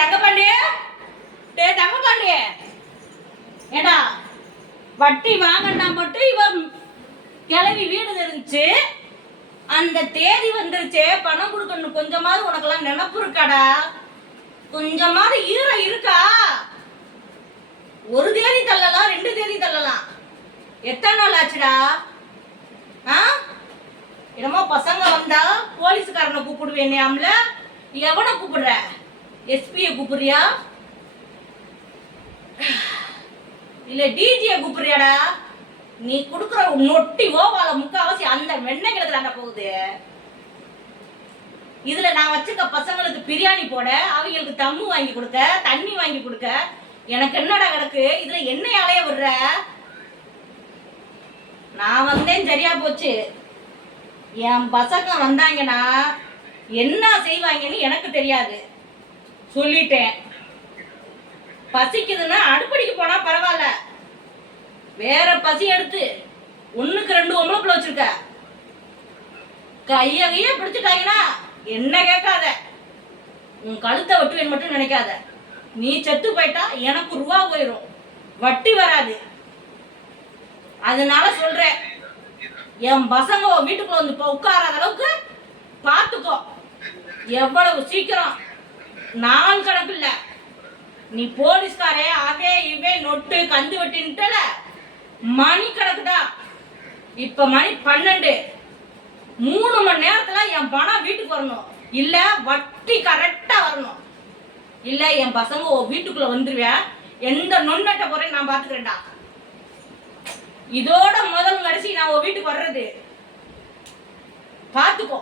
தங்கப்பாண்டி, தங்கப்பாண்டி, ஏடா வட்டி வாங்கண்டா மட்டும் இவன் கிளவி வீடு தெரிஞ்சு அந்த தேதி வந்துருச்சு, பணம் கொடுக்கணும். கொஞ்சமாவது உனக்கெல்லாம் நினப்பு இருக்காடா? கொஞ்சமாவது ஈரம் இருக்கா? ஒரு தேதி தள்ளலாம், 2 தேதி தள்ளலாம். எத்தனை நாள் ஆச்சுடா? என்னமோ பசங்க வந்தா போலீஸ்காரனை கூப்பிடுவேன்யாம்ல, எவனை கூப்பிடுற? எஸ்பியை கூப்பிடுறியா இல்ல டிஜியை கூப்பிடுறியாடா? நீ கொடுக்குற நொட்டி ஓவால முக்காவாசி அந்த வெண்ணெய்களுக்கு தாண்டா போகுது. இதுல நான் வச்சுக்க பசங்களுக்கு பிரியாணி போட, அவங்களுக்கு தம்மு வாங்கி கொடுக்க, தண்ணி வாங்கி கொடுக்க, எனக்கு என்னடா கிடக்கு? இதுல என்னையாலைய விடுற? நான் வந்தேன் சரியா போச்சு. என் பசங்க வந்தாங்கன்னா என்ன செய்வாங்கன்னு எனக்கு தெரியாது, சொல்லிட்டேன். பசிக்குதுன்னா அடுப்படிக்கு போனா பரவாயில்ல, வேற பசி எடுத்து 1க்கு 2 ஒம்பளை பிள்ளை வச்சிருக்க, கைய பிடிச்சிட்டாங்கன்னா என்ன கேட்காத, உன் கழுத்தை வெட்டுவேன் மட்டும் நினைக்காத. நீ செத்து போயிட்டா எனக்கு ரூபா போயிடும், வட்டி வராது. அதனால சொல்றேன், என் பசங்க வீட்டுக்குள்ள வந்து உட்காராத அளவுக்கு பார்த்துக்கோ. எவ்வளவு சீக்கிரம், நாள் கணக்கு இல்ல. நீ போலீஸ்காரே அதே இவே நொட்டு கந்து வெட்டின்ட்டல, மணி கணக்குதான். இப்ப மணி 12. 3 மணி நேரத்துல என் பணம் வீட்டுக்கு வரணும், இல்ல வட்டி கரெக்டா வரணும். இல்ல என் பசங்க வீட்டுக்குள்ள வந்துருவேன், எந்த நொண்ணட்ட போறேன் நான் பாத்துக்கிறேன்டா. இதோட முதல் கடைசி நான் வீட்டுக்கு வர்றது, பாத்துக்கோ.